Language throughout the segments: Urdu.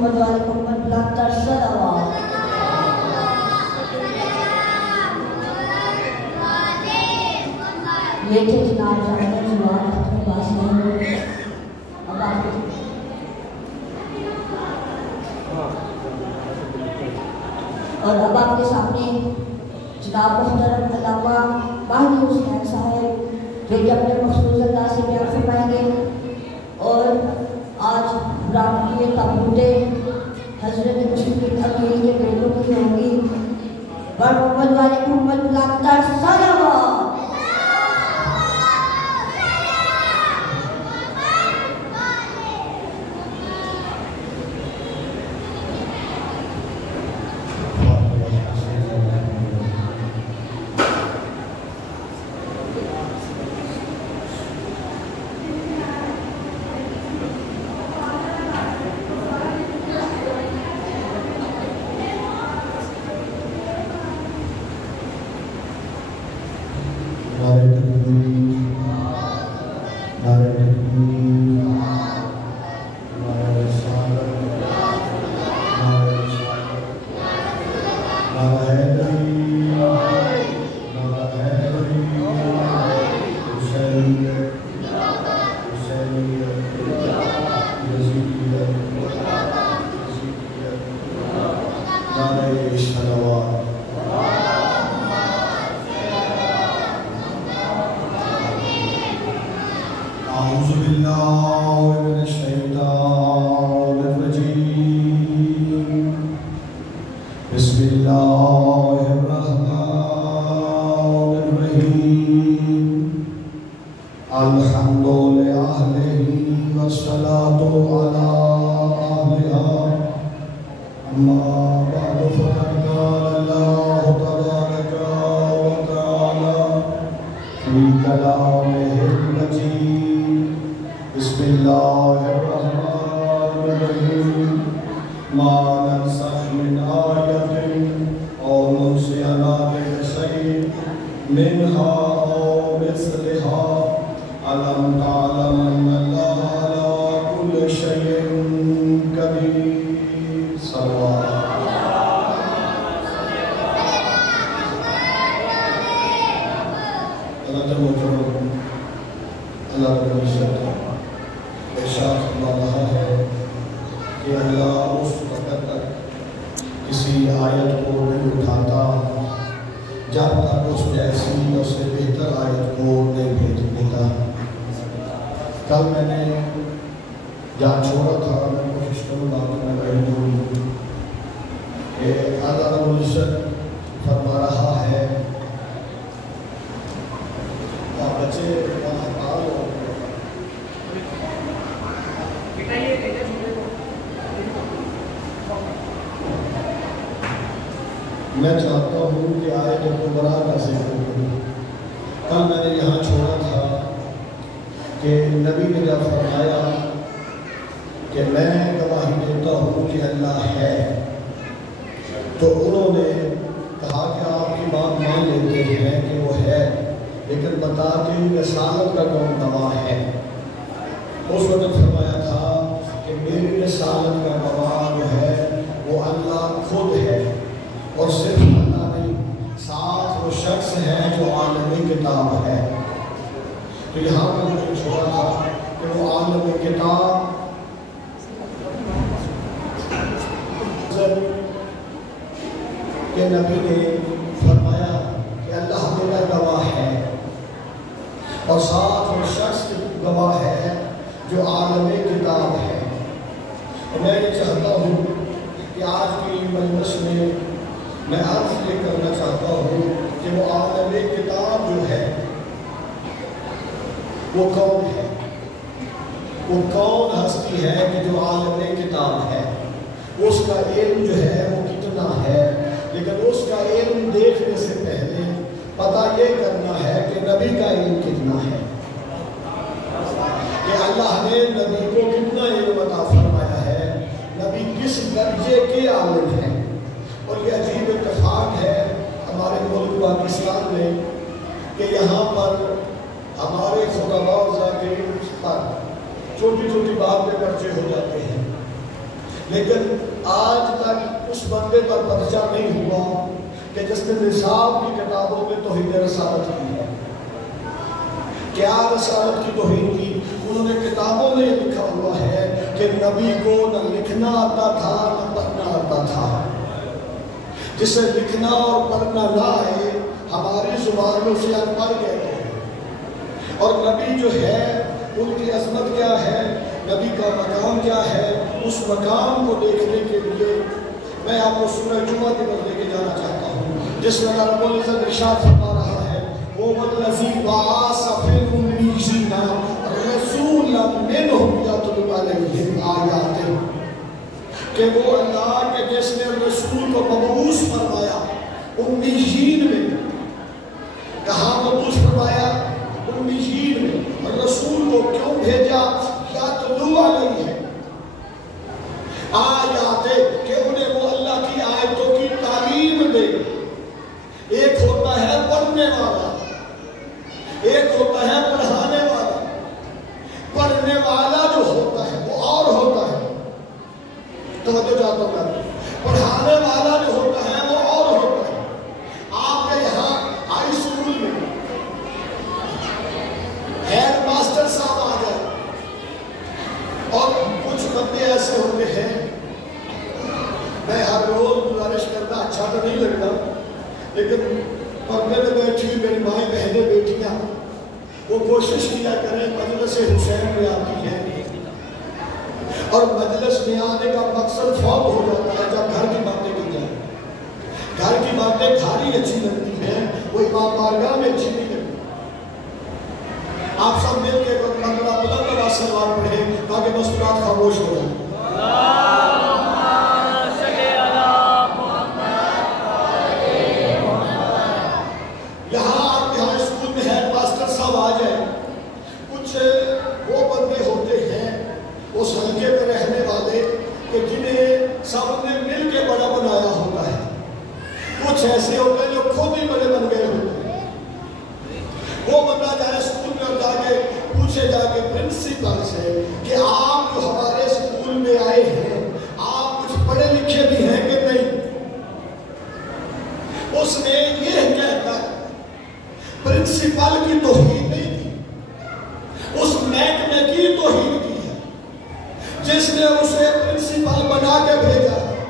یہ تھے جناب صاحب جواب اپنے پاس میں اور اب آپ کے سامنے جناب محترم علامہ مہدی حسین صاحب جو کہ اپنے مخصوص انداز سے بیان فرمائیں گے اور آج رابطی تابوت حضرت مشرق امیر کے بیٹوں کی ہوں گی بڑھ محمد والے محمد لاکتر صلوات میں چاہتا ہوں کہ آیت کبریٰ کا ذکر کروں۔ کل میں نے یہاں چھوڑا تھا کہ نبی نے جب فرمایا کہ میں گواہی دیتا ہوں کہ اللہ ہے، تو انہوں نے کہا کہ آپ کی بات مان لیتے ہیں کہ وہ ہے، لیکن بتا دیں رسالت کا کون گواہ ہے؟ اس وقت فرمایا تھا کہ میری رسالت کا گواہ جو ہے وہ اللہ خود ہے، اور صرف اللہ نہیں، ساتھ وہ شخص ہے جو عالم کتاب ہے۔ تو یہاں پر مجھے چھوڑا تھا کہ وہ عالم کتاب کہ نبی نے فرمایا کہ اللہ میرا گواہ ہے، اور ساتھ وہ شخص گواہ ہے جو عالم کتاب ہے۔ اور میں یہ چاہتا ہوں کہ آج کی مجلس میں عرض یہ کرنا چاہتا ہوں کہ وہ عالم کتاب جو ہے وہ کون ہے؟ وہ کون ہستی ہے کہ جو عالم کتاب ہے؟ اس کا علم جو ہے وہ کتنا ہے؟ لیکن اس کا علم دیکھنے سے پہلے پتہ یہ کرنا ہے کہ نبی کا علم کتنا ہے، کہ اللہ نے نبی کو کتنا علم عطا فرمایا ہے، نبی کس درجے کے عالم ہیں۔ اور یہ عجیب اتفاق ہے ہمارے ملک پاکستان میں کہ یہاں پر ہمارے خطباء و ذاکرین پر چھوٹی چھوٹی بات پہ پرچے ہو جاتے ہیں، لیکن آج تک اس بندے پر پرچہ نہیں ہوا کہ جس نے نصاب کی کتابوں میں توحید رسالت کی ہے. کیا رسالت کی توحید کی؟ انہوں نے کتابوں میں یہ لکھا ہوا ہے کہ نبی کو نہ لکھنا آتا تھا نہ پڑھنا آتا تھا. جسے لکھنا اور پڑھنا نہ آئے ہماری زبان میں اسے ان پڑھ کہتے ہیں. اور نبی جو ہے ان کی عظمت کیا ہے، نبی کا مقام کیا ہے، اس مقام کو دیکھنے کے لیے میں آپ کو سورہ جمعہ کی طرف لے کے جانا چاہتا ہوں، جس میں رب العزت ارشاد فرما رہا ہے وہ الذی بعث فی الامیین رسولا منہم یتلو علیہم آیاتہ، کہ وہ اللہ کے جس نے رسول کو مبعوث فرمایا امیین میں. کہاں مبعوث فرمایا؟ امیین میں. رسول کو کیوں بھیجا؟ یتلو علیہم آیاتہ، کہ انہیں وہ اللہ کی آیتوں کی تعلیم دے. ایک ہوتا ہے پڑھنے والا، ایک ہوتا ہے پڑھانے والا. پڑھنے والا جو ہوتا ہے وہ اور ہوتا ہے، توجہ چاہتا ہوں میں. پڑھانے والا جو ہوتا ہے وہ اور ہوتا ہے. آپ کے یہاں ہائی اسکول میں ہیڈ ماسٹر صاحب آ جائے اور کچھ بندے ایسے ہوتے ہیں، میں ہر روز گزارش کرتا، اچھا تو نہیں لگتا، لیکن پردے میں بیٹھی میری مائیں بہنیں بیٹیاں وہ کوشش کیا کریں مجلس حسین میں آتی ہے، اور مجلس میں آنے کا مقصد فوت ہو جاتا ہے جب گھر کی باتیں کی جائیں. گھر کی باتیں گھر اچھی لگتی ہیں، وہ امام بارگاہ میں اچھی نہیں لگتی. آپ سب مل کے مرتبہ بلند آواز سے سلوات پڑھیں تاکہ مسکرات خاموش ہو جائیں. یہاں آپ کے ہائی اسکول میں ہیڈ ماسٹر صاحب آ جائیں. کچھ وہ بندے ہوتے ہیں اس حلقے میں رہنے والے کہ جنہیں سب نے مل کے بڑا بنایا ہوتا ہے. کچھ ایسے ہوتے ہیں جو خود ہی بڑے بن گئے ہوتے ہیں. وہ بندہ جائے اسکول میں اور جا کے پوچھے جا کے پرنسپل سے کہ آپ جو ہمارے اسکول میں آئے ہیں آپ کچھ پڑھے لکھے بھی ہیں کہ نہیں. اس نے یہ کہہ کر پرنسپل کی توہین نہیں کی، اس محکمے کی توہین کی ہے جس نے اسے پرنسپل بنا کے بھیجا ہے.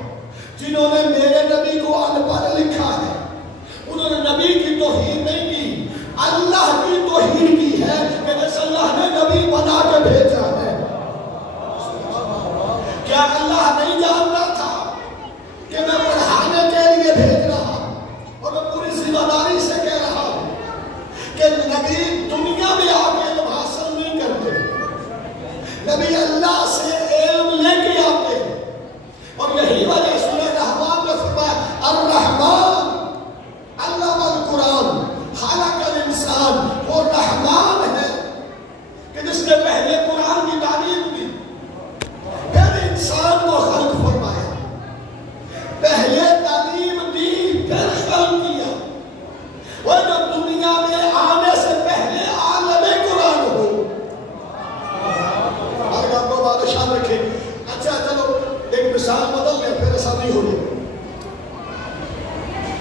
جنہوں نے میرے نبی کو ان پڑھ لکھا ہے انہوں نے نبی کی توہین نہیں کی، اللہ کی توہین کی ہے کہ جس اللہ نے نبی بنا کے بھیجا ہے. کیا اللہ نہیں جانتا تھا کہ میں پڑھانے کے لیے بھیج رہا اور میں پوری ذمہ داری سے کہہ رہا ہوں کہ نبی دنیا میں آ کے علم حاصل نہیں کرتے، نبی اللہ سے علم لے کے آتے ہیں. اور یہی وجہ سورہ رحمان میں فرمایا الرحمن علم القرآن خلق الانسان. وہ رحمان ہے کہ جس نے پہلے قرآن کی تعلیم دی، پھر انسان کو خلق فرمایا. پہلے تعلیم دی پھر خلق کیا. وہ جو دنیا میں آنے سے پہلے عالم قرآن ہو. آگے آپ کو بادشاہ رکھے. اچھا چلو ایک مثال بدل لیں پھر ایسا نہیں ہوگی.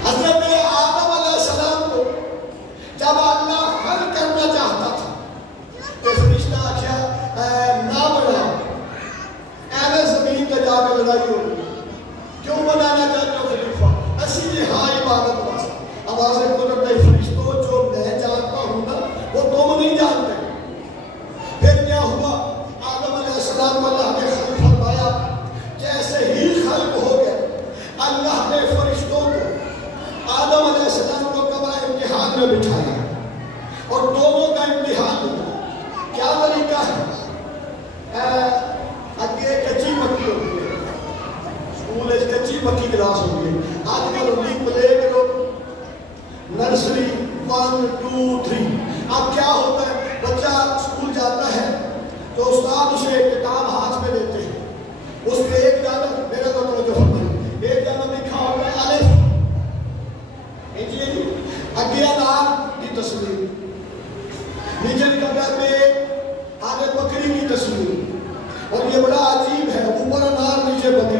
حضرت آدم علیہ السلام کو جب اللہ خلق کرنا چاہتا تھا تو فرشتہ آخیا نہ بنا، ایویں زمین پہ جا کے لڑائی ہو گئی. کیوں بنانا چاہتے ہو خلیفہ؟ اسی لیے ہاں عبادت واسطے. آوازیں قدرت فرشتوں جو میں جانتا ہوں نا وہ تم نہیں جانتے. پھر کیا ہوا؟ آدم علیہ السلام اللہ نے خلق فرمایا. جیسے ہی خلق ہو گیا اللہ نے فرشتوں کو آدم علیہ السلام کو کمرہ امتحان میں بٹھایا اور دونوں کا امتحان لیا. کیا طریقہ ہے؟ اگے کچی پکی ہوتی ہے، اسکول کچی پکی کلاس ہوتی ہے. آج کل ہوتی پلے کرو نرسری 1 2 3. اب کیا ہوتا ہے بچہ اسکول جاتا ہے تو استاد اسے ایک کتاب ہاتھ میں دیتے ہیں. اس پہ ایک جانب میرا تو توجہ فرمائیے، ایک جانب لکھا ہوتا ہے الف، اگے انار کی تصویر، نیچے لکھا ہے آگے بکری کی تصویر. اور یہ بڑا عجیب ہے، اوپر انار نیچے بکری.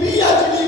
PhD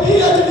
PhD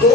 2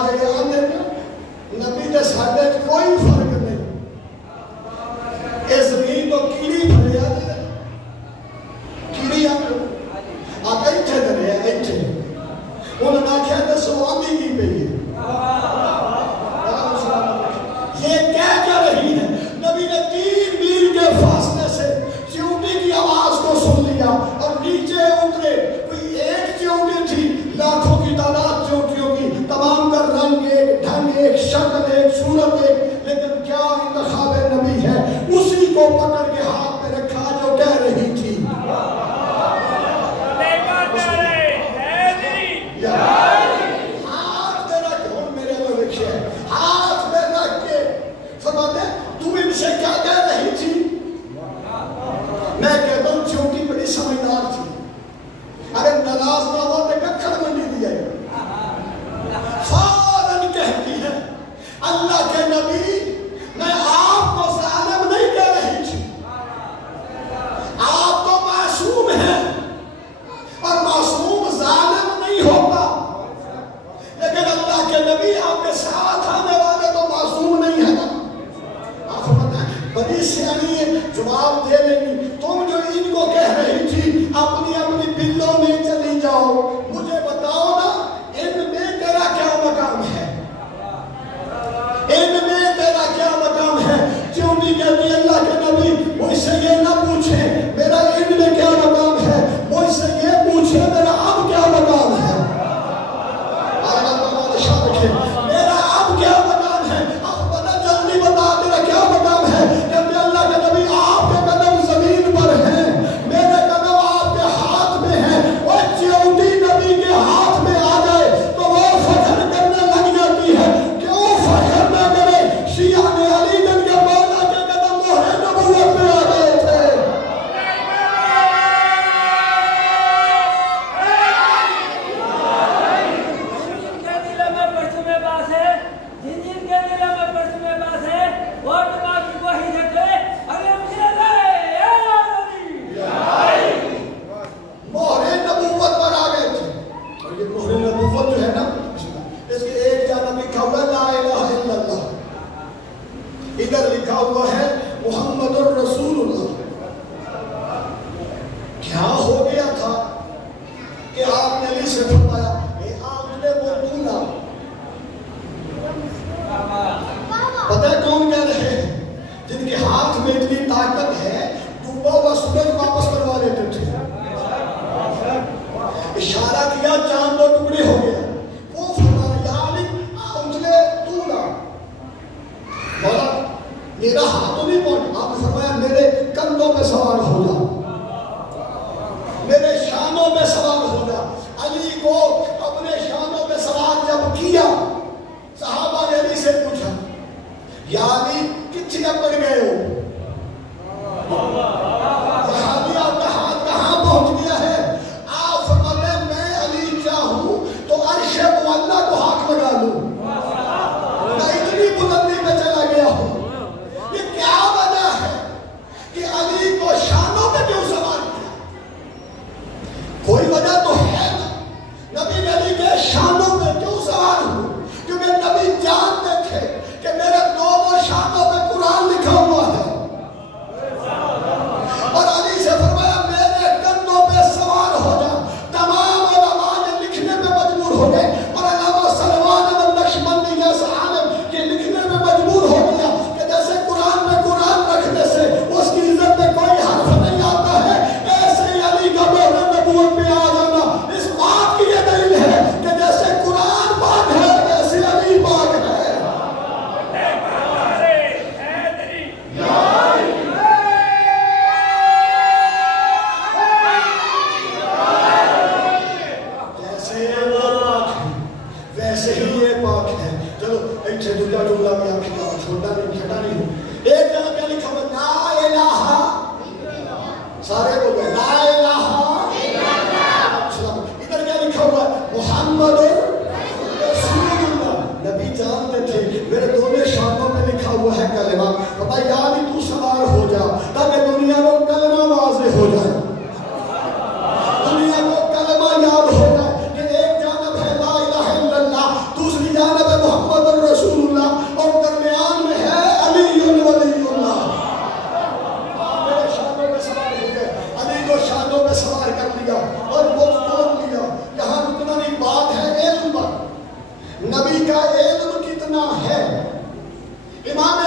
جڑے آتے نبی دے ساڈے کوئی فرق نہیں. اس زمین تو کیڑی بھریا جائے کیڑی آتا ایتھے دریا ایتھے انہوں نے آخیا دسو آندھی کی پئی ہے یہ کہہ کیا رہی ہے. نبی نے 3 میل کے فاصلے سے چیونٹی کی آواز کو سن لیا اور نیچے اترے. کوئی ایک چیونٹی تھی لاکھوں کی تعداد چیونٹیوں کی, تمام کا رنگ ایک, ڈھنگ ایک, شکل ایک, صورت ایک, لیکن کیا انتخاب نبی ہے اسی کو پکڑ کے ہاتھ میں رکھا جو کہہ رہی تھی ہاتھ میں رکھ. ہوں میرے لوگ رکھے ہاتھ میں رکھ کے فرماتے تو ان سے کیا کہہ رہی تھی. میں کہتا ہوں چونٹی بڑی سمجھدار تھی. اگر ناراض نہ ہو تو ککھڑ منڈی دیا فوراً کہتی ہے اللہ کے نبی میں آپ کو ظالم نہیں کہہ رہی تھی, آپ تو معصوم ہیں اور معصوم ظالم نہیں ہوتا, لیکن اللہ کے نبی آپ کے ساتھ آنے والے تو معصوم نہیں ہے نا. آپ بتائیں بڑی سیانی ہے جواب دے لیں گی. تم جو ان کو کہہ رہی تھی اپنی اپنی بلوں میں چلی جاؤ, مجھے بتاؤ نا ان میں تیرا کیا مقام ہے, ان میں تیرا کیا مقام ہے. چونٹی کہتی اللہ کے نبی مجھ سے یہ نہ پوچھیں میرا ان میں کیا مقام ہے, مجھ سے یہ پوچھیں میرا اب کیا مقام ہے. میرا اب کیا مقام ہے, اب بنا جلدی بتا تیرا کیا مقام ہے. کہتے اللہ کے نبی آپ کے قدم زمین پر ہیں, میرے قدم آپ کے ہاتھ میں ہیں. اور چونٹی نبی کے ہاتھ میں آ جائے تو وہ فخر کرنے لگ جاتی ہے. کیوں فخر نہ کرے, شیعہ نے علی گنج کے مولا کے قدم مہر نبوت میں آ گئے تھے. ادھر لکھا ہوا ہے محمد الرسول اللہ. کیا ہو گیا تھا کہ آپ نے علی سے فرمایا اے آملے مولا, پتہ ہے کون کہہ رہے ہیں جن کے ہاتھ میں اتنی طاقت ہے ڈوبا ہوا سورج واپس کروا لیتے تھے. اشارہ کیا چاند دو ٹکڑے ہو گیا. وہ فرمایا یا علی آملے مولا, مولا میرا ہاتھ تو نہیں پہنچ. آپ نے فرمایا میرے کندھوں میں سوار ہو جا, میرے شانوں میں سوار ہو جا. علی کو اپنے شانوں میں سوار جب کیا صحابہ نے علی سے پوچھا یا علی کتنے پڑ گئے ہو, صحابی آپ کا ہاتھ کہاں پہنچ گیا ہے. آپ فرماتے میں علی چاہوں تو عرش معلیٰ کو ہاتھ لگا لوں, میں اتنی بلندی میں چلا گیا ہوں. کیا وجہ ہے کہ علی کو شانوں میں کیوں سوار کیا, کوئی وجہ تو ہے نا. نبی نے علی کے شانوں میں کیوں سوار ہوں, کیونکہ نبی جانتے تھے کہ میرے دونوں شانوں میں قرآن لکھا ہوا ہے. اور علی سے فرمایا میرے کندھوں پہ سوار ہو جا. تمام علماء نے لکھنے میں مجبور ہو گئے اور علامہ سلمان احمد نقشبندی جیسا عالم کے لکھنے میں مجبور ہو گیا کہ جیسے قرآن میں قرآن رکھنے سے اس کی عزت میں کوئی حرف نہیں آتا ہے, ایسے ہی علی کا مہر نبوت پہ آ جانا اس بات کی یہ دلیل ہے کہ جیسے قرآن پاک ہے ویسے علی پاک ہے. جیسے وہ پاک ہے ویسے ہی یہ پاک ہے. چلو ایچھے دوجہ جملہ بھی آپ کی بات چھوٹا نہیں چھٹا نہیں ہوں. ایک جگہ کیا لکھا ہوا لا الہ, سارے بول گئے لا الہ. ادھر کیا لکھا ہوا محمد رسول اللہ. نبی جانتے تھے میرے دونوں شانوں میں لکھا ہوا ہے کلمہ. بابا یاد ہی تو سوار ہو جا تاکہ دنیا کو کلمہ واضح ہو جائے, دنیا کو کلمہ یاد ہو جائے کہ ایک جانب ہے لا الہ الا اللہ, دوسری جانب اتنا ہے. امام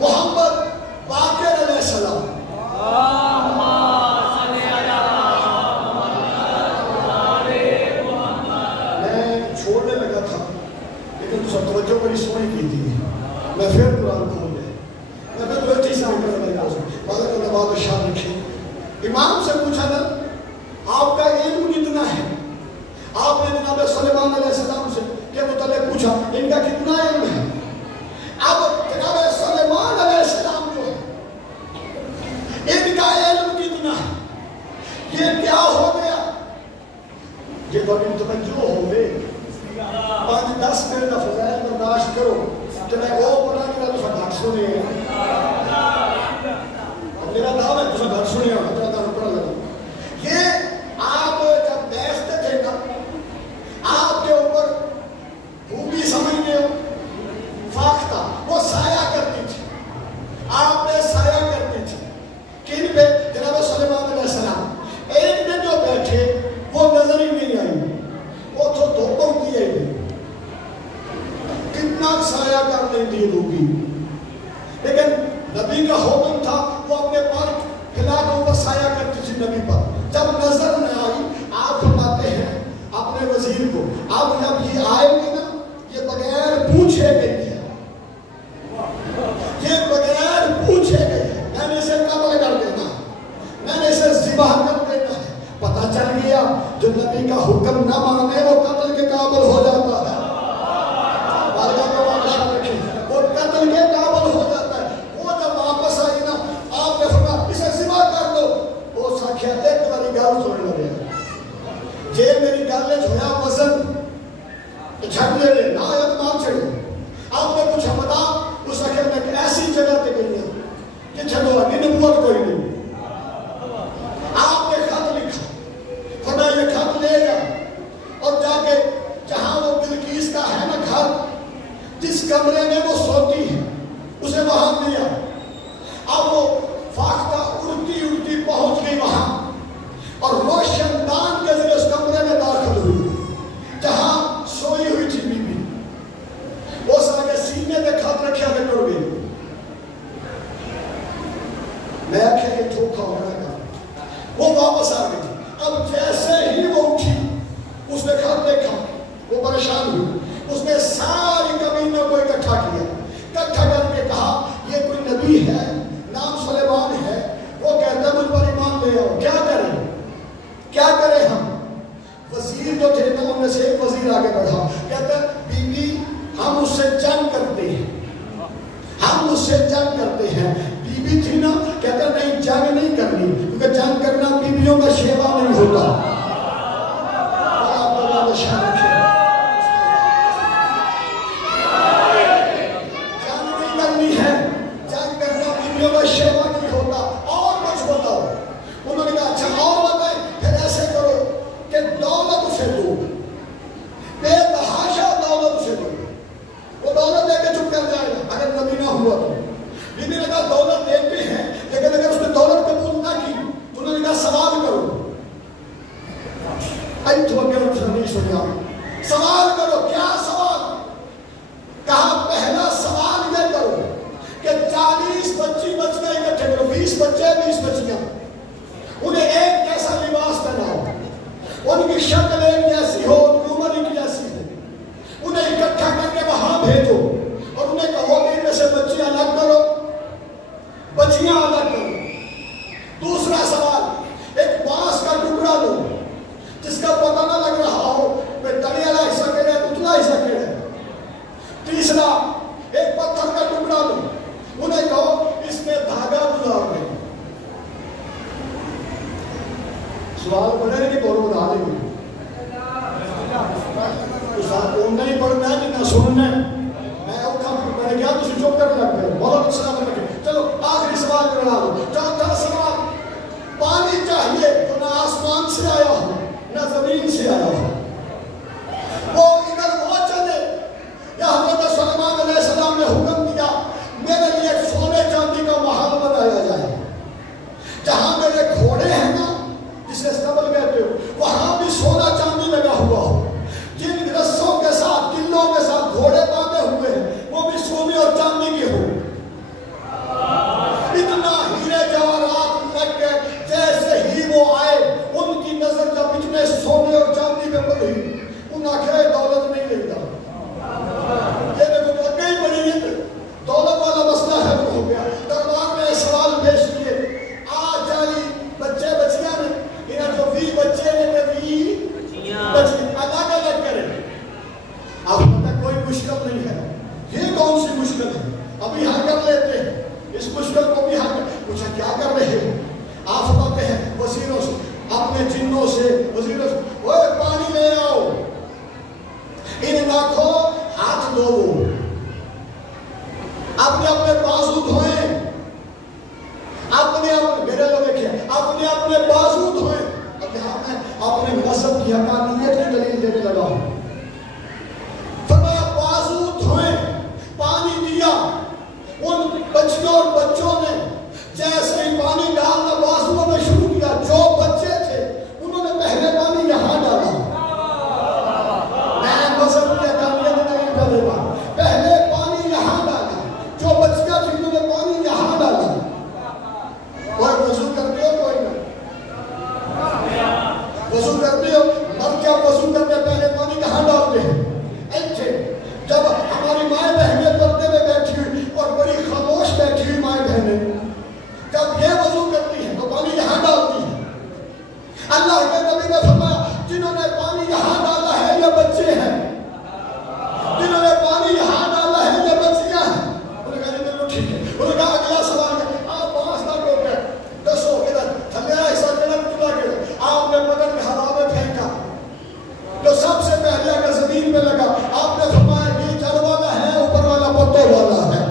محمد باقر علیہ السلام میں چھوڑنے لگا تھا لیکن تو توجہ بڑی سونی کی تھی. میں پھر قرآن کھول لیا. میں پھر دو چیزیں کرنے لگا. بعد کا نبات شاہ رکھے. امام سے پوچھا نا آپ کا علم کتنا ہے. آپ نے جناب سلیمان علیہ السلام سے کے متعلق پوچھا ان کا کتنا علم ہے. اب جناب سلیمان علیہ السلام جو ہے ان کا علم کتنا ہے. یہ کیا ہو گیا. یہ تو ابھی توجہ ہو گئے. 5-10 منٹ کا فضائل برداشت کرو. جب میں وہ پڑھا گیا تو سب گھٹ سنے میرا دعویٰ ہے تو سب گھٹ سنے یہ آپ جب بیٹھتے تھے نا آپ کے اوپر خوبی سمجھنے ہو فاختہ وہ سایہ کرتی تھی. آپ نے سایہ کرتی تھی کن پہ جناب سلیمان علیہ السلام. ایک دن جو بیٹھے وہ نظر ہی نہیں آئی. وہ تو دھوپوں کی ہے کتنا سایہ کر دیں دی ہوگی. لیکن نبی کا حکم تھا وہ اپنے پر کھلا کے اوپر سایہ کرتی تھی نبی پر. جب نظر نہ آئی آپ فرماتے ہیں اپنے وزیر کو اب جب یہ آئے گی نا یہ بغیر پوچھے گئی ہے. یہ بغیر پوچھے گئی ہے. میں نے اسے قتل کر دینا میں نے اسے ذبح کر دینا ہے. پتہ چل گیا جو نبی کا حکم نہ مانے وہ قتل کے قابل ہو جاتا ہے. وہ قتل کے قابل ہو جاتا ہے. وہ جب واپس آئی نا آپ نے فرمایا اسے ذبح کر دو. وہ ساکھیا ایک باری گل سن لے جے میری گل نے چھویا وزن چھڑ لے نہ اعتماد چھڑو. آپ نے پوچھا بتا اس آخر میں ایک ایسی جگہ پہ گئی ہے کہ چھڑو اگی نبوت کوئی نہیں. آپ نے خط لکھا فرمایا یہ خط لے گا اور جا کے جہاں وہ بلقیس کا ہے نا گھر جس کمرے میں وہ سوتی ہے اسے وہاں دیا. اب وہ فاختہ اڑتی اڑتی پہنچ گئی وہاں اور روشن دان کے ذریعے اس کمرے میں داخل ہوئی جہاں سوئی ہوئی تھی بی بی. وہ سارے سینے پہ خط رکھا کے ٹر گئی. میں آخر یہ دھوکا ہونے لگا. وہ واپس آ گئی. اب جیسے ہی وہ اٹھی اس نے خط دیکھا وہ پریشان ہوئی. اس نے ساری کمینوں کو اکٹھا کیا. اکٹھا کر کے کہا یہ کوئی نبی ہے نام سلیمان ہے. وہ کہتا ہے مجھ پر ایمان لے آؤ. کیا کریں کیا کریں ہم. وزیر جو تھے نا ان میں سے ایک وزیر آگے بڑھا کہتا ہے بی بی ہم اس سے جنگ کرتے ہیں ہم اس سے جنگ کرتے ہیں. بی بی تھی نا کہتا نہیں جنگ نہیں کرنی کیونکہ جنگ کرنا بیویوں کا شیوا نہیں ہوتا. سوال کرو. کیا سوال کہا. پہلا سوال یہ کرو کہ 40 بچی بچ گئے اکٹھے کرو. 20 بچے 20 بچیاں انہیں ایک جیسا لباس پہناؤ. ان کی شکل ایک جیسی ہو ان کی عمر ایک جیسی ہے. انہیں اکٹھا کر کے وہاں بھیجو اور انہیں کہو کہ ان میں سے بچیاں الگ کرو بچیاں الگ کرو. دوسرا سوال ایک بانس کا ٹکڑا لو جس کا پتہ نہ لگ رہا ہو کہ تلی والا حصہ کہڑا ہے اتنا حصہ کہڑا ہے. تیسرا ایک پتھر کا ٹکڑا لو انہیں کہو اس میں دھاگا گزار دیں. سوال پڑھے کہ بولو بتا دیں گے نہیں پڑھنا ہے جتنا سننا ہے. میں میں نے کیا تھی چپ کرنے لگ گئے. بہت السلام علیکم. چلو آخری سوال کرنا دو. چوتھا سوال پانی چاہیے تو نہ آسمان سے آیا ہو نہ زمین سے آیا ہو. وہ ادھر وہ چلے یا حضرت سلیمان علیہ السلام نے حکم دیا میرے لیے ایک سونے چاندی کا محل بنایا جائے جہاں میرے گھوڑے ہیں نا جسے استبل کہتے ہو وہاں بھی سونا چاندی لگا ہوا ہو. جن رسوں کے ساتھ قلوں کے ساتھ گھوڑے مشکل ہے، ابھی حل کر لیتے ہیں اس مشکل کو بھی حل کر. پوچھا کیا کر رہے ہو؟ آپ فرماتے ہیں وزیروں سے، اپنے جنوں سے، وزیروں سے، اوے پانی لے آؤ، ان آنکھوں ہاتھ دھو، اپنے اپنے بازو دھوئیں، اپنے اپنے بازو دھوئیں. اب یہاں میں اپنے مذہب کی حقانیت کی دلیل دینے لگا ہوں. فرمایا بازو دھوئیں، پانی دیا. ان بچیوں اور بچوں نے جیسے ہی پانی ڈالنا بازوؤں میں شروع کیا، جو بچے تھے انہوں نے پہلے پانی یہاں ڈالا. میں مذہب کی حقانیت کی دلیل کر رہا ہوں. پہلے پانی یہاں ڈالا، جو بچیاں تھیں انہوں نے پانی یہاں ڈالا. کوئی وضو کرتے ہو؟ کوئی نہیں وضو کرتے ہو؟ مرد کیا وضو کرتے پہلے پانی کہاں ڈالتے ہیں؟ ایسے. جب ہماری مائیں بہنیں پردے میں بیٹھی ہوئی اور بڑی خاموش بیٹھی ہوئی مائیں بہنیں جب یہ وضو کرتی ہیں تو پانی یہاں ڈالتی ہیں. اللہ کے نبی نے فرمایا جنہوں نے پانی یہاں ڈالا ہے یہ بچے ہیں، جنہوں نے پانی یہاں ڈالا ہے یہ بچیاں ہیں. انہوں نے کہا چلو ٹھیک ہے. انہوں نے کہا اگلا سوال ہے، آپ پانچ نہ لوگ ہیں، دسو ادھر تھلے ایسا جنت کلا کے آپ نے بدن کے ہوا میں پھینکا، جو سب سے پہلے اگر زمین پہ لگا آپ نے فرمایا یہ جل والا ہے، اوپر والا پتوں والا ہے.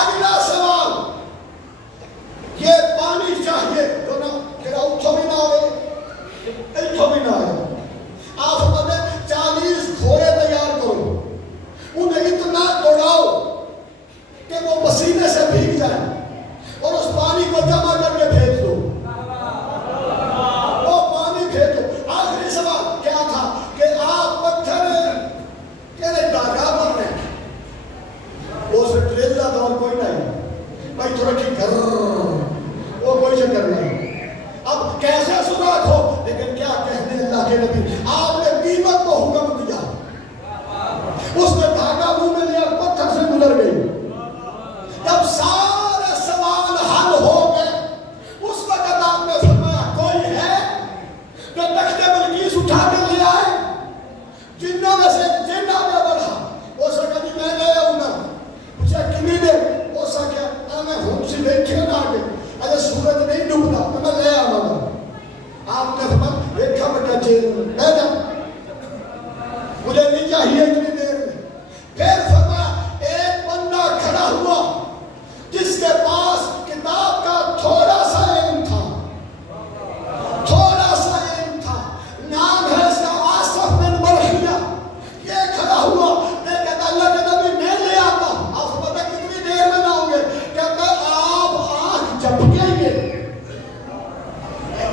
اگلا سوال یہ پانی چاہیے تو نہ کہ اتھو بھی نہ آئے، اتھو بھی نہ آئے. آپ فرماتے 40 گھوڑے تیار کرو، انہیں اتنا دوڑاؤ کہ وہ پسینے سے بھیگ جائیں اور اس پانی کو جمع کر کے بھیج دو. وہ پانی بھیج دو. آخری سوال کیا تھا کہ آپ پتھر کہنے داغا بن رہے ہیں، وہ سے ٹریلہ دور کوئی نہیں بھائی تھوڑا کی گھر وہ کوئی چکر نہیں. اب کیسے سراخ ہو؟ لیکن کیا کہنے اللہ کے نبی، آپ نے دیمک کو حکم دیا، اس نے دھاگا منہ میں لیا، پتھر سے گزر گئی. جب سارے سوال حل ہو گئے اس وقت آپ نے فرمایا کوئی ہے جو تخت بلقیس اٹھا کے لے آئے؟ جنوں میں سے ایک جن آگے بڑھا، وہ سکا جی میں لے آؤں گا. پوچھا کنی دے؟ وہ سکا میں ہوں سی بیٹھے نہ آگے، اگر سورج نہیں ڈوبتا تو میں لے آؤں گا. آپ نے فرمایا دیکھا بیٹا جیل میں بیٹھا، مجھے نہیں چاہیے اتنی دیر میں. پھر فرمایا ایک بندہ کھڑا ہوا جس کے پاس کتاب کا تھوڑا سا علم تھا، تھوڑا سا علم تھا، نام ہے اس کا آصف بن برخیہ. یہ کھڑا ہوا، میں کہتا اللہ کے نبی میں لے آتا. آپ پتہ کتنی دیر میں نہ ہوں گے؟ کہتا آپ آنکھ جھپکیں گے،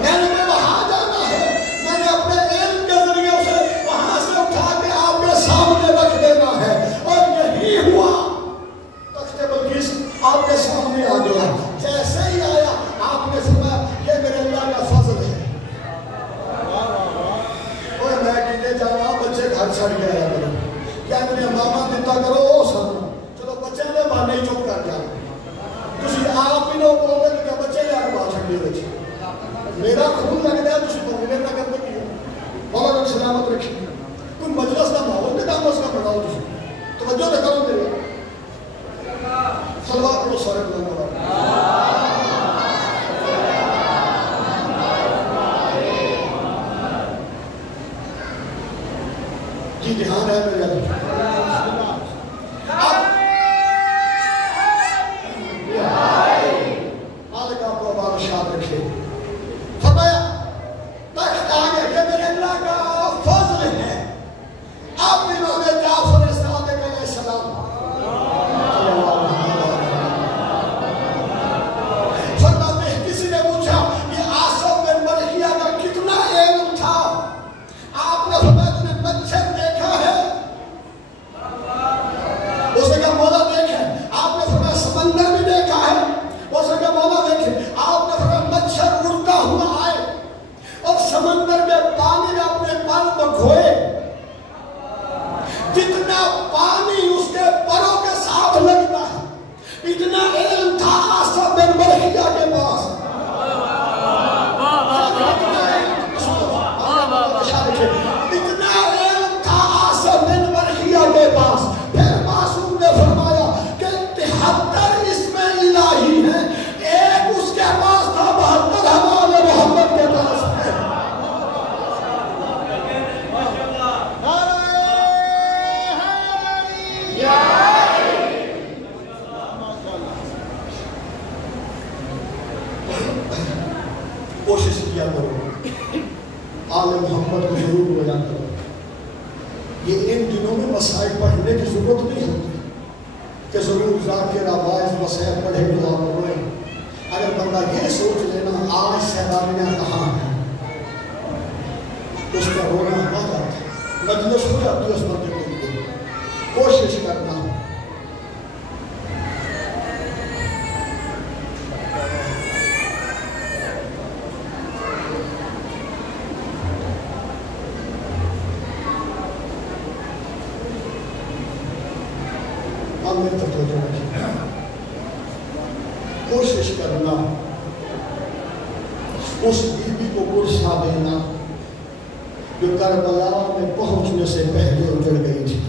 میں نے وہاں جانا ہے، میں نے اپنے علم کے ذریعے اسے وہاں سے اٹھا کے آپ کے سامنے رکھ دینا ہے. اور یہی ہوا، تخت بلقیس آپ کے سامنے آ گیا. جیسے ہی آیا آپ نے فرمایا یہ میرے اللہ کا فضل ہے. اوہ میں کہتے جانا بچے گھر چھڑ کے آیا کرو، کیا میرے ماما دیتا کرو او سب چلو بچے نے ماں نہیں چپ کر جانا. تسی آپ ہی لوگ بولتے کہ بچے لے آ بات چھڑ بچے میرا خون لگتا ہے تسی بولنے نہ کرتے کی مولا رب سلامت رکھی. کوئی مجلس کا ماحول کے دام اس کا بڑھاؤ تسی توجہ نہ کرو میرے صلوات کو سارے بلند کرو. جی دھیان ہے میرے مالک آپ کو آباد شاد رکھے. فرمایا تخت آگے یہ میرے اللہ کا فضل ہے. آپ امام جعفر صادق علیہ السلام فرماتے ہیں کسی نے پوچھا یہ آصف بن برخیہ کا کتنا علم تھا؟ آپ نے فرمایا تم نے مچھر دیکھا ہے؟ آل محمد کو ضرور بیان کرو. یہ ان دنوں میں مسائل پڑھنے کی ضرورت نہیں ہوتی کہ ضرور ذاکر آواز مسائل پڑھے تو آپ روئیں. اگر بندہ یہ سوچ لینا آج سیلانیاں کہاں ہیں تو اس کا رونا آ جاتا ہے, مجلس ہو جاتی ہے اس بندے کے لیے. کوشش کرنا کوشش کرنا اس بیوی کو گرسا دینا جو کربلا میں پہنچنے سے پہلے اجڑ گئی تھی.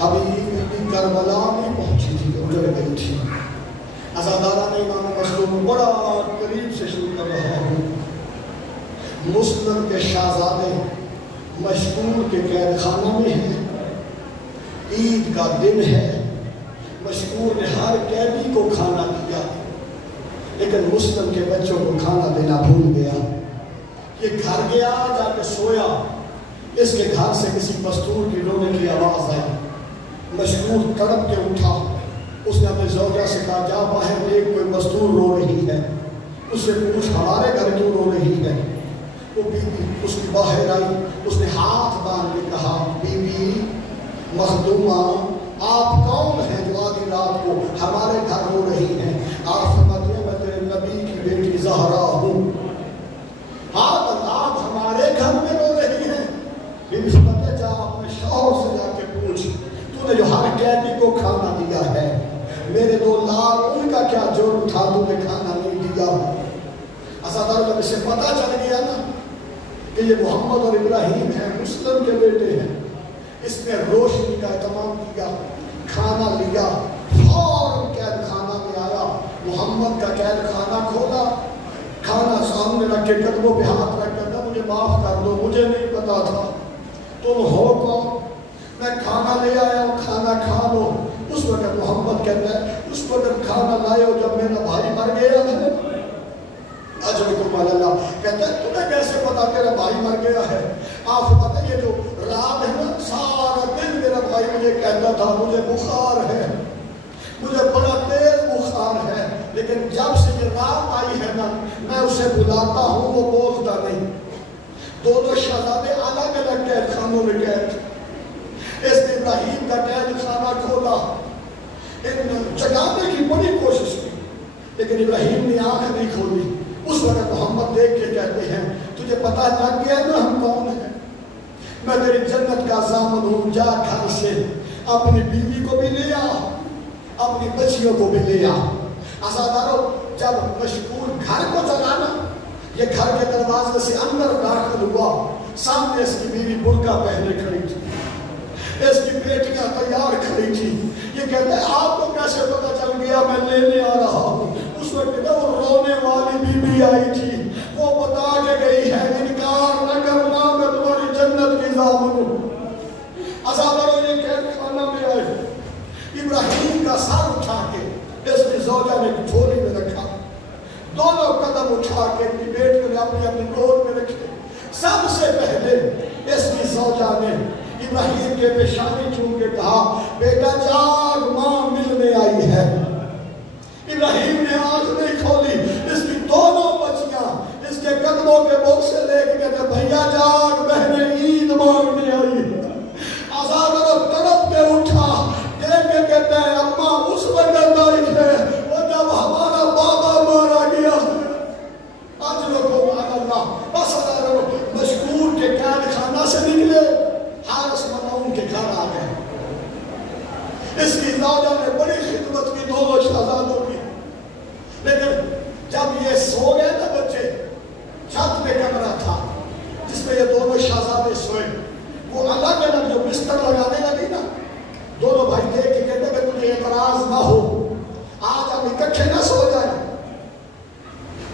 ابھی بیوی کربلا میں پہنچی تھی, اجڑ گئی تھی. عزادارہ نے امام مظلوم بڑا قریب سے شروع کر رہا ہوں. مسلم کے شہزادے مشکور کے قید خانہ میں ہیں. عید کا دن ہے. مشکور نے ہر قیدی کو کھانا دیا لیکن مسلم کے بچوں کو کھانا دینا بھول گیا. یہ گھر گیا, جا کے سویا. اس کے گھر سے کسی مستور کی رونے کی آواز آئی. مشکور تڑپ کے اٹھا. اس نے اپنے زوجہ سے کہا جا باہر دیکھ کوئی مستور رو رہی ہے. اس سے پوچھ ہمارے گھر کیوں رو رہی ہے. وہ بیوی اس کی باہر آئی. اس نے ہاتھ باندھ کے کہا بیوی مخدومہ آپ کون ہیں جو آدھی رات کو ہمارے گھر رو رہی ہیں. آپ فرماتے ہیں میں تیرے نبی کی بیٹی زہرا ہوں. آپ ہمارے گھر میں رو رہی ہیں. بیوی فرماتے ہیں جا اپنے شوہر سے جا کے پوچھ تو نے جو ہر قیدی کو کھانا دیا ہے میرے 2 لال ان کا کیا جرم تھا تو نے کھانا نہیں دیا. عزاداروں جب اسے پتہ چل گیا نا کہ یہ محمد اور ابراہیم ہیں, مسلم کے بیٹے ہیں, اس نے روشنی کا اہتمام کیا, کھانا لیا, فوراً قید خانہ میں آیا. محمد کا قید خانہ کھولا, کھانا سامنے رکھ کے قدموں پہ ہاتھ رکھ کر مجھے معاف کر دو, مجھے نہیں پتا تھا تم ہو کون, میں کھانا لے آیا ہوں, کھانا کھا لو. اس وقت محمد کہتا ہے اس وقت کھانا لائے ہو جب میرا بھائی مر گیا ہے. اجرکم اللہ کہتا ہے تمہیں کیسے پتا تیرا بھائی مر گیا ہے. آپ کو پتا یہ جو رات ہے نا سارا دن میرا بھائی مجھے کہتا تھا مجھے بخار ہے, مجھے بڑا تیز بخار ہے, لیکن جب سے یہ رات آئی ہے نا میں اسے بلاتا ہوں وہ بولتا نہیں. 2 شہزادے الگ الگ قید خانوں میں قید. اس نے ابراہیم کا قید خانہ کھولا, جگانے کی بڑی کوشش کی لیکن ابراہیم نے آنکھ نہیں کھولی. اس وقت محمد دیکھ کے کہتے ہیں تجھے پتہ لگ گیا نا ہم کون ہیں, میں تیری جنت کا ضامن ہوں, جا گھر سے اپنی بیوی کو بھی لے آ, اپنی بچیوں کو بھی لے آ. عزاداروں جب مشکور گھر کو چلا نا یہ گھر کے دروازے سے اندر داخل ہوا, سامنے اس کی بیوی برقع پہنے کھڑی تھی, اس کی بیٹیاں تیار کھڑی تھی. یہ کہتے ہیں آپ کو کیسے پتہ چل گیا میں لینے آ رہا ہوں. اس وقت وہ رونے والی بیوی آئی تھی, وہ بتا کے گئی ہے انکار نہ کرنا میں تمہاری جنت کی ضامن ہوں. عزاداروں یہ قید خانہ میں آئے, ابراہیم کا سر اٹھا کے اس کی زوجہ نے جھولی میں رکھا, دونوں قدم اٹھا کے اپنی بیٹی نے اپنی اپنی گود میں رکھے. سب سے پہلے اس کی زوجہ نے ابراہیم کے پیشانی چوم کے کہا بیٹا جاگ ماں ملنے آئی ہے. ابراہیم نے آنکھ نہیں کھولی, اس کی دونوں بچیاں اس کے قدموں کے بوجھ سے لے کے کہتے بھیا جاگ بہنیں عید مانگنے آئی. عزاداروں تڑپ کے اٹھا دیکھ کے کہتے ہیں اماں اس وقت آئی ہے وہ جب ہمارا بابا مارا گیا. اجرکم اللہ. بس عزاداروں مشکور کے قید خانہ سے نکلے, حارث ملعون کے گھر آ گئے. اس کی زوجہ نے بڑی خدمت کی 2 شہزادوں کی, لیکن جب یہ سو گئے نا بچے, چھت پہ کمرہ تھا جس میں یہ 2 شہزادے سوئے, وہ الگ الگ جو بستر لگانے لگی نا, دونوں بھائی دیکھ کے کہتے کہ تجھے اعتراض نہ ہو آج ہم اکٹھے نہ سو جائیں.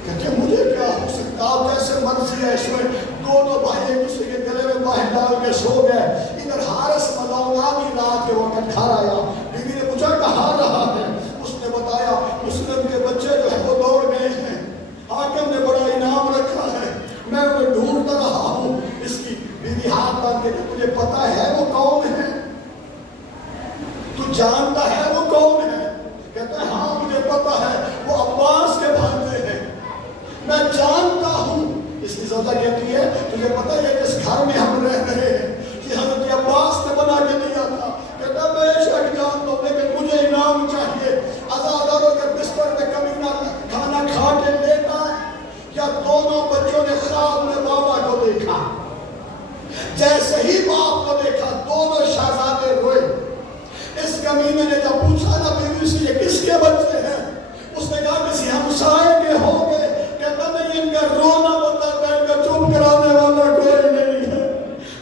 کہتے مجھے کیا ہو سکتا, آپ جیسے مرضی ہے سوئے. دونوں بھائی ایک دوسرے کے گلے میں باہیں ڈال کے سو گئے. ادھر حارث ملعون آدھی رات کے وقت گھر آیا, بیوی نے پوچھا کہاں رہا ہے. اس نے بتایا مسلم کے بچے جو ہے وہ دوڑ گئے ہیں, حاکم نے بڑا انعام رکھا ہے, میں انہیں ڈھونڈتا رہا کہ جس گھر میں ہم رہ رہے ہیں یہ حضرت عباس نے بنا کے دیا تھا، کہتا بے شک جان دو لیکن مجھے انعام چاہیے۔ عزاداروں کے بستر میں کبھی نہ کھانا کھا کے لیتا ہے، یا دونوں بچوں نے خواب میں بابا کو دیکھا، جیسے ہی باپ کو دیکھا دونوں شہزادے روئے۔ اس کمینے نے جب پوچھا نا بیوی سے یہ کس کے بچے ہیں، اس نے کہا کسی ہمسائے کے ہوں گے، کہتا نہیں ان کا رونا بتاتا ہے، ان کا چپ کرانے والا کوئی نہیں ہے،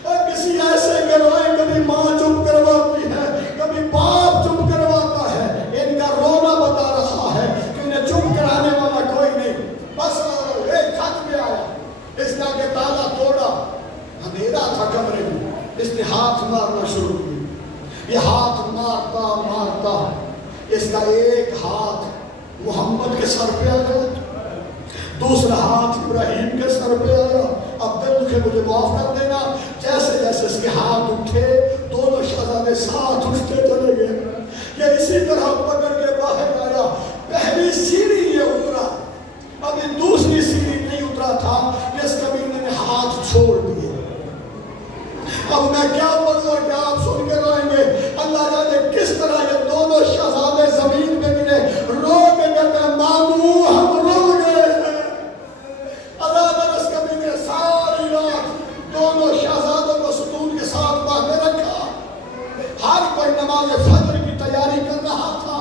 اور کسی ایسے کے روئے کبھی ماں چپ کرواتی ہے کبھی باپ چپ کرواتا ہے، ان کا رونا بتا رہا ہے کہ انہیں چپ کرانے والا کوئی نہیں۔ بس ایک خط میں آیا، اس نے کے تالا توڑا، اندھیرا تھا کمرے میں، اس نے ہاتھ مارنا شروع کیا، یہ ہاتھ مارتا مارتا اس کا ایک ہاتھ محمد کے سر پہ آیا، دوسرا ہاتھ ابراہیم کے سر پہ آیا۔ اب دل دکھے مجھے معاف کر دینا، جیسے جیسے اس کے ہاتھ اٹھے دونوں شہزادے ساتھ اٹھتے چلے گئے، یہ اسی طرح پکڑ کے باہر آیا۔ پہلی سیڑھی یہ اترا، ابھی دوسری سیڑھی نہیں اترا تھا کہ اس کمینے نے ہاتھ چھوڑ دیے۔ اب میں کیا پڑھوں اور کیا آپ سن کے روئیں گے؟ اللہ جانے کس طرح یہ دونوں شہزادے زمین پہ گرے، رو کے کہتے ہیں مامو ہم رو گئے ہیں۔ اللہ نے اس کمینے ساری رات دونوں شہزادوں کو ستون کے ساتھ باندھے رکھا، ہر کوئی نماز فجر کی تیاری کر رہا تھا۔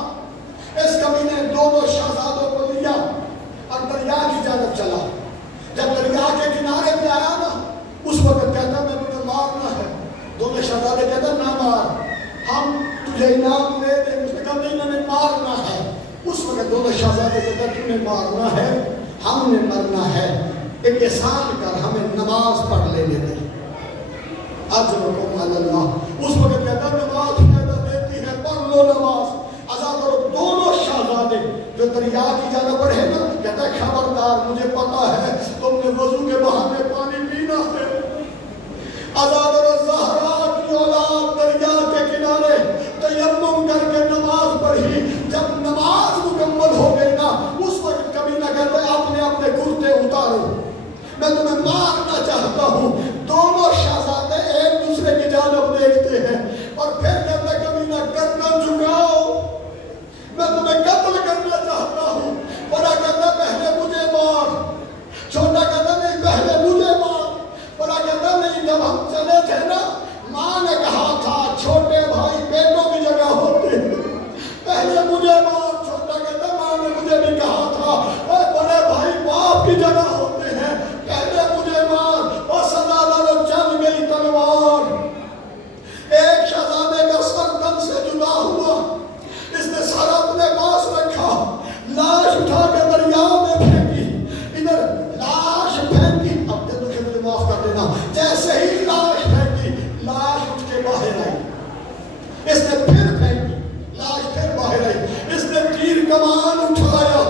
اس کمینے نے دونوں شہزادوں کو لیا اور دریا کی جانب چلا۔ جب دریا کے کنارے پہ آیا نا، اس وقت کہتا میں تمہیں مارنا ہے، دونوں شہزادے کہتا نہ مار، ہم تجھے انعام دے دیں۔ اس نے کہا نہیں انہیں مارنا ہے۔ اس وقت دونوں شہزادے کہتا تمہیں مارنا ہے، ہم نے مرنا ہے، ایک احسان کر ہمیں نماز پڑھ لینے دے، اجرکم علی اللہ۔ اس وقت کہتا نماز فائدہ دیتی ہے، پڑھ لو نماز۔ عزاداروں دونوں شہزادے جو دریا کی جانب بڑھے نا، کہتا ہے خبردار مجھے پتا ہے تم نے وضو کے بہانے پانی پینا ہے۔ عزاداروں زہرا کی اولاد دریا کے کنارے تیمم کر کے نماز پڑھی۔ جب نماز مکمل ہو گئی نا، اس وقت کبھی نہ کہتے اپنے اپنے کرتے اتارو، میں تمہیں مارنا چاہتا ہوں۔ دونوں شہزادے ایک دوسرے کی جانب دیکھتے ہیں اور پھر کہتے کبھی نہ گردن جھکاؤ، میں تمہیں قتل کرنا چاہتا ہوں۔ بڑا کہتا پہلے مجھے مار، چھوٹا کہتا نہیں پہلے مجھے مار۔ بڑا کہتا نہیں جب ہم چلے تھے نا، ماں نے کہا تھا چھوٹے بھائی بیٹوں کی جگہ ہوتے ہیں، پہلے مجھے مار۔ چھوٹا کہتا ماں نے مجھے بھی کہا تھا اے بڑے بھائی باپ کی جگہ ہوتے ہیں، پہلے مجھے مار۔ اور سزاداروں چل گئی تلوار، ایک شہزادے کا سر تن سے جدا ہوا، اس نے سر اپنے پاس رکھا، لاش اٹھا کے دریا میں پھینکی، ادھر لاش پھینکی۔ اب دل دکھے مجھے معاف کر دینا، جیسے ہی لاش پھینکی لاش اٹھ کے باہر آئی، اس نے پھر پھینکی لاش پھر باہر آئی، اس نے تیر کمان اٹھایا۔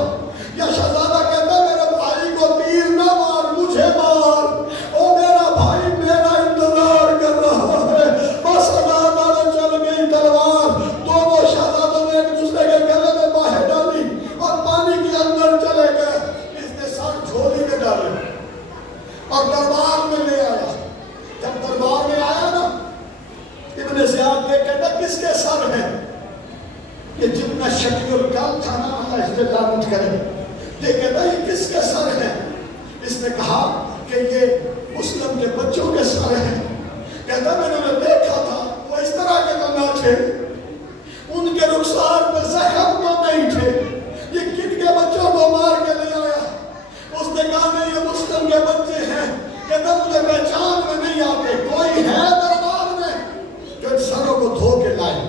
یا شہزادہ کہتا میرے بھائی کو تیر نہ مار، مجھے مار، او میرا بھائی میرا انتظار کر رہا ہے۔ بس عزاداروں چل گئی تلوار، دونوں شہزادوں نے ایک دوسرے کے گلے میں باہر ڈالی اور پانی کے اندر چلے گئے۔ اس نے سر جھولی میں ڈالے اور دربار میں لے آیا۔ جب دربار میں آیا نا، ابن زیاد نے کہتا کس کے سر ہے؟ یہ جتنا شکل القلب تھا نا، اللہ اس پہ لعنت کرے، یہ کہتا یہ کس کے سر ہے؟ اس نے کہا کہ یہ مسلم کے بچوں کے سر ہیں۔ کہتا میں نے دیکھا تھا وہ اس طرح کے تو نہ تھے، ان کے رخسار پہ زخم تو نہیں تھے، یہ کن کے بچوں کو مار کے لے آیا؟ اس نے کہا نہیں یہ مسلم کے بچے ہیں۔ کہتا مجھے پہچان میں نہیں آتے، کوئی ہے دربار میں جو ان سروں کو دھو کے لائے؟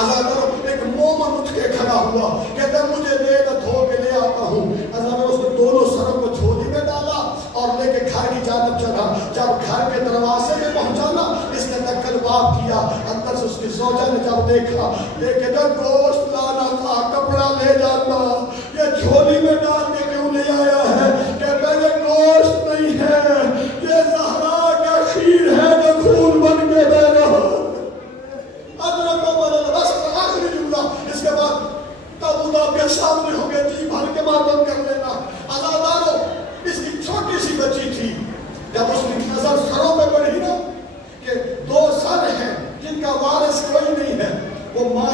عزاداروں ایک مومن اٹھ کے کھڑا ہوا، کہتا مجھے دے میں دھو کے لے آتا ہوں۔ عزاداروں اس نے دونوں سروں کو جھولی میں ڈالا اور لے کے گھر کی جانب چڑھا۔ جب گھر کے دروازے میں پہنچا نا، اس نے نقل باب کیا، اندر سے اس کی زوجہ نے جب دیکھا، دیکھے جب گوشت لانا تھا کپڑا لے جاتا، یہ جھولی میں ڈال کے کیوں لے آیا ہے؟ کہتا یہ گوشت نہیں ہے، یہ زہرا کا خیر ہے جو خون بن کے بہ رہا۔ آخری جملہ اس کے بعد تابوت آپ کے سامنے ہو گئے، جی بھر کے ماتم کر لینا۔ عزاداروں اس کی چھوٹی سی بچی تھی، جب اس نے